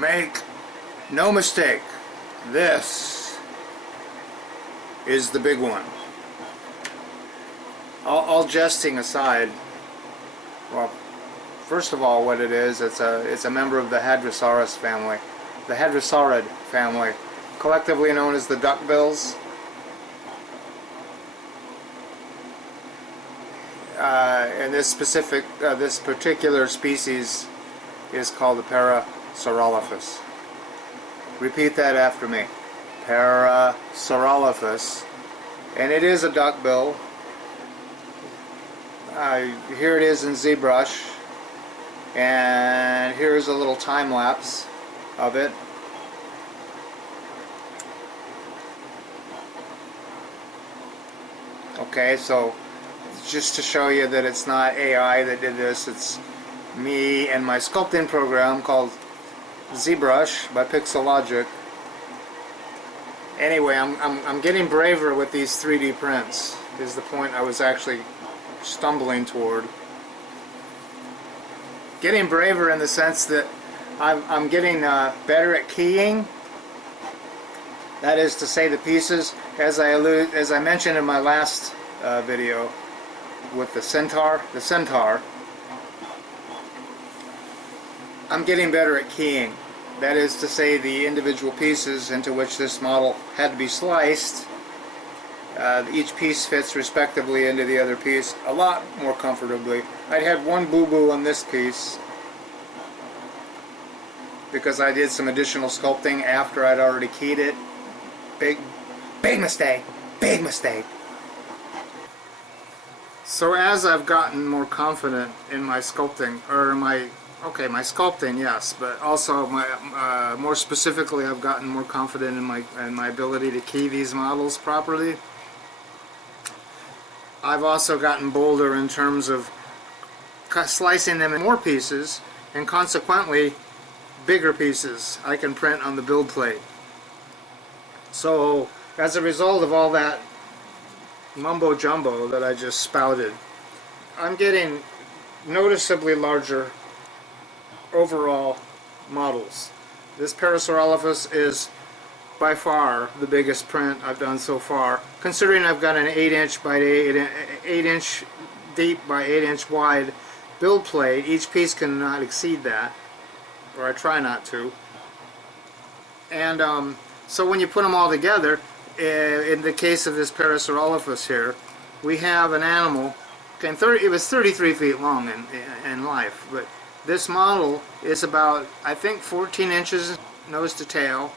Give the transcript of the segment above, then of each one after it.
Make no mistake, this is the big one. All jesting aside, well, first of all, what it is, it's a member of the Hadrosaurus family, the Hadrosaurid family, collectively known as the duckbills. And this particular species is called the Parasaurolophus. Repeat that after me. Parasaurolophus. And it is a duckbill. Here it is in ZBrush. And here's a little time lapse of it. Okay, so just to show you that it's not AI that did this, it's me and my sculpting program called ZBrush by Pixelogic. Anyway, I'm getting braver with these 3D prints, is the point I was actually stumbling toward. Getting braver in the sense that I'm getting better at keying. That is to say, the pieces, as I mentioned in my last video with the centaur, I'm getting better at keying. That is to say, the individual pieces into which this model had to be sliced, each piece fits respectively into the other piece a lot more comfortably. I had one boo-boo on this piece because I did some additional sculpting after I'd already keyed it. Big mistake. Big mistake. So as I've gotten more confident in my sculpting, or my sculpting, yes, but also my more specifically, I've gotten more confident in my ability to key these models properly. I've also gotten bolder in terms of slicing them in more pieces, and consequently bigger pieces I can print on the build plate. So as a result of all that mumbo jumbo that I just spouted, I'm getting noticeably larger overall models. This Parasaurolophus is by far the biggest print I've done so far, considering I've got an 8-inch by 8-inch deep by 8-inch wide build plate. Each piece cannot exceed that, or I try not to. And so when you put them all together, in the case of this Parasaurolophus here, we have an animal. Okay, it was 33 feet long in life, but this model is about, I think, 14 inches nose to tail.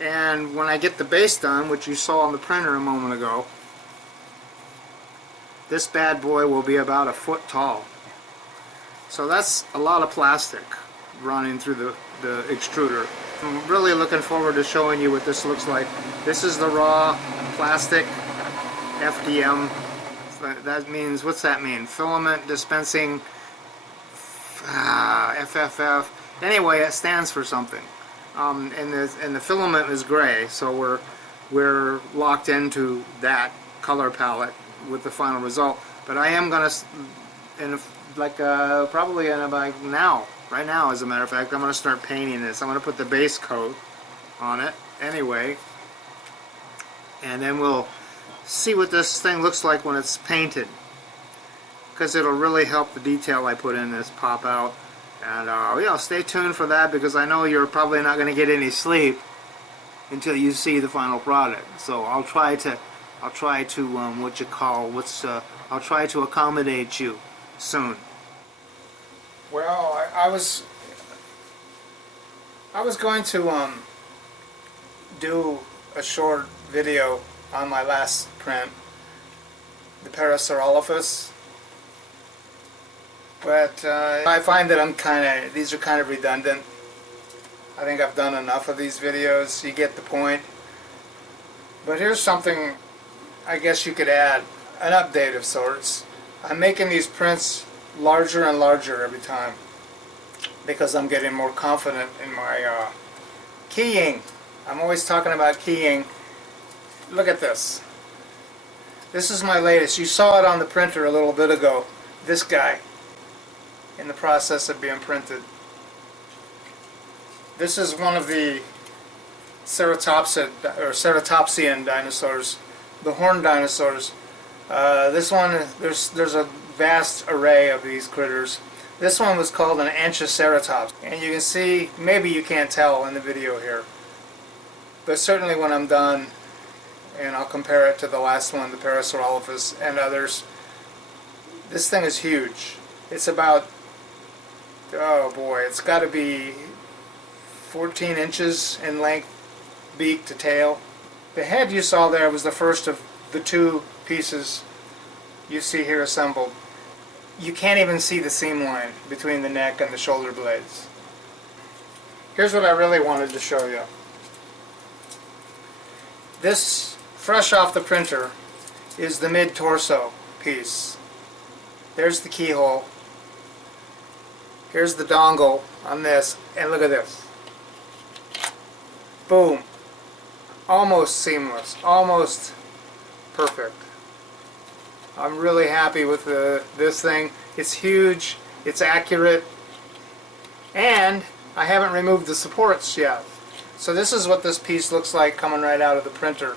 And when I get the base done, which you saw on the printer a moment ago, this bad boy will be about a foot tall. So that's a lot of plastic running through the extruder. I'm really looking forward to showing you what this looks like. This is the raw plastic FDM. That means, what's that mean? Filament dispensing, FFF. Anyway, it stands for something. And the filament is gray, so we're locked into that color palette with the final result. But I am gonna, probably in about now. Right now, as a matter of fact, I'm going to start painting this. I'm going to put the base coat on it anyway, and then we'll see what this thing looks like when it's painted, because it'll really help the detail I put in this pop out. And yeah, stay tuned for that, because I know you're probably not going to get any sleep until you see the final product. So I'll try to I'll try to accommodate you soon. Well, I was going to do a short video on my last print, the Parasaurolophus, but I find that these are kind of redundant. I think I've done enough of these videos. You get the point. But here's something I guess you could add, an update of sorts. I'm making these prints larger and larger every time, because I'm getting more confident in my Keying. I'm always talking about keying. Look at this. This is my latest. You saw it on the printer a little bit ago. This guy in the process of being printed. This is one of the ceratopsian dinosaurs, the horned dinosaurs. This one, there's a vast array of these critters. This one was called an Anchiceratops, and you can see, maybe you can't tell in the video here, but certainly when I'm done and I'll compare it to the last one, the Parasaurolophus and others, this thing is huge. It's about, oh boy, it's got to be 14 inches in length, beak to tail. The head you saw there was the first of the two pieces you see here assembled. You can't even see the seam line between the neck and the shoulder blades. Here's what I really wanted to show you. This, fresh off the printer, is the mid-torso piece. There's the keyhole. Here's the dongle on this, and look at this. Boom. Almost seamless, almost perfect. I'm really happy with this thing. It's huge, it's accurate, and I haven't removed the supports yet. So this is what this piece looks like coming right out of the printer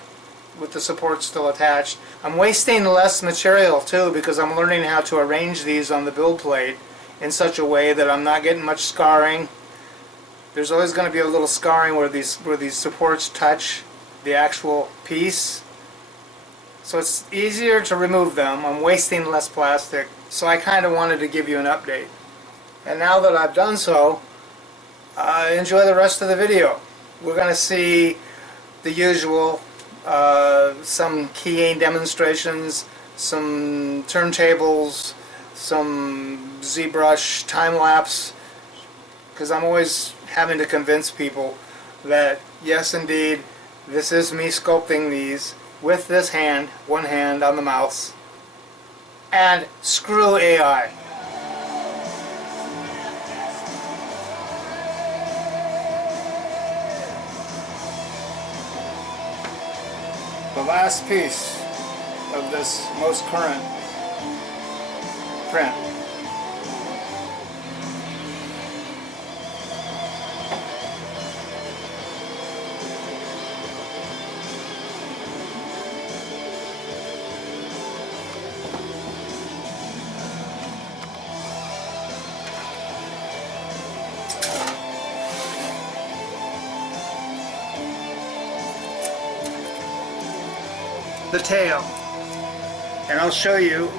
with the supports still attached. I'm wasting less material too because I'm learning how to arrange these on the build plate in such a way that I'm not getting much scarring. There's always going to be a little scarring where these supports touch the actual piece. So it's easier to remove them. I'm wasting less plastic. So I kind of wanted to give you an update. And now that I've done so, enjoy the rest of the video. We're going to see the usual, some keying demonstrations, some turntables, some ZBrush time-lapse, because I'm always having to convince people that yes indeed, this is me sculpting these with this hand, one hand on the mouse, and screw AI. The last piece of this most current print. The tail, and I'll show you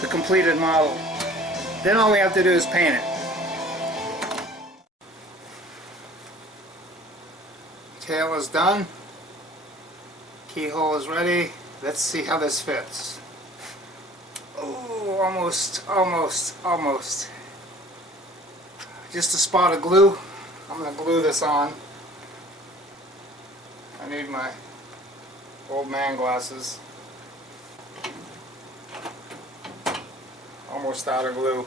the completed model. Then all we have to do is paint it. Tail is done. Keyhole is ready. Let's see how this fits. Oh, almost. Just a spot of glue. I'm going to glue this on. I need my old man glasses. Almost out of glue.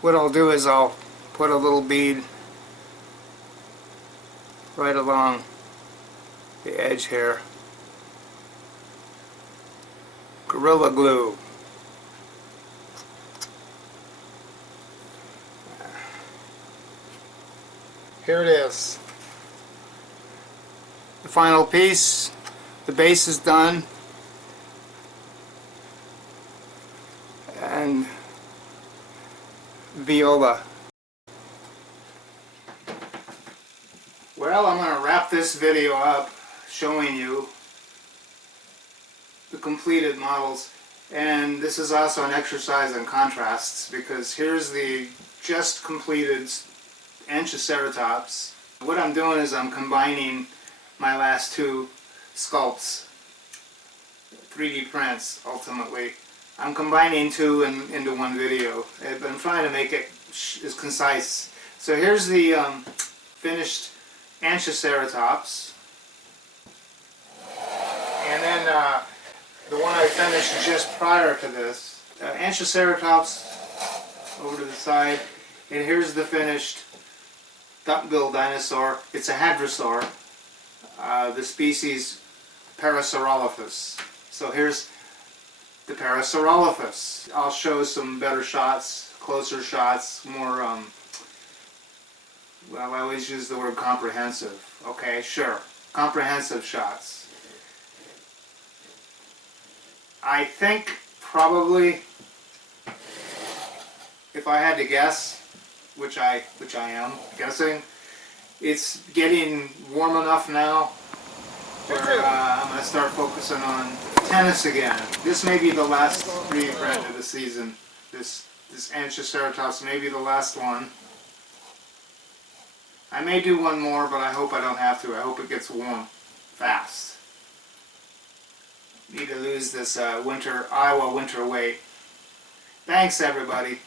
What I'll do is I'll put a little bead right along the edge here. Gorilla Glue. Here it is. The final piece. The base is done. And viola. Well, I'm going to wrap this video up showing you the completed models, and this is also an exercise in contrasts because here's the just completed Anchiceratops. What I'm doing is I'm combining my last two sculpts, 3D prints ultimately. I'm combining two into one video, but I'm trying to make it as concise. So here's the finished Anchiceratops, and then the one I finished just prior to this. Anchiceratops over to the side, and here's the finished duck-billed dinosaur. It's a hadrosaur. The species Parasaurolophus. So here's the Parasaurolophus. I'll show some better shots, closer shots, more, well, I always use the word comprehensive. Okay, sure. Comprehensive shots. I think probably, if I had to guess, which I am guessing, it's getting warm enough now where I'm going to start focusing on tennis again. This may be the last reprint of the season. This Anchiceratops may be the last one. I may do one more, but I hope I don't have to. I hope it gets warm fast. Need to lose this Iowa winter weight. Thanks, everybody.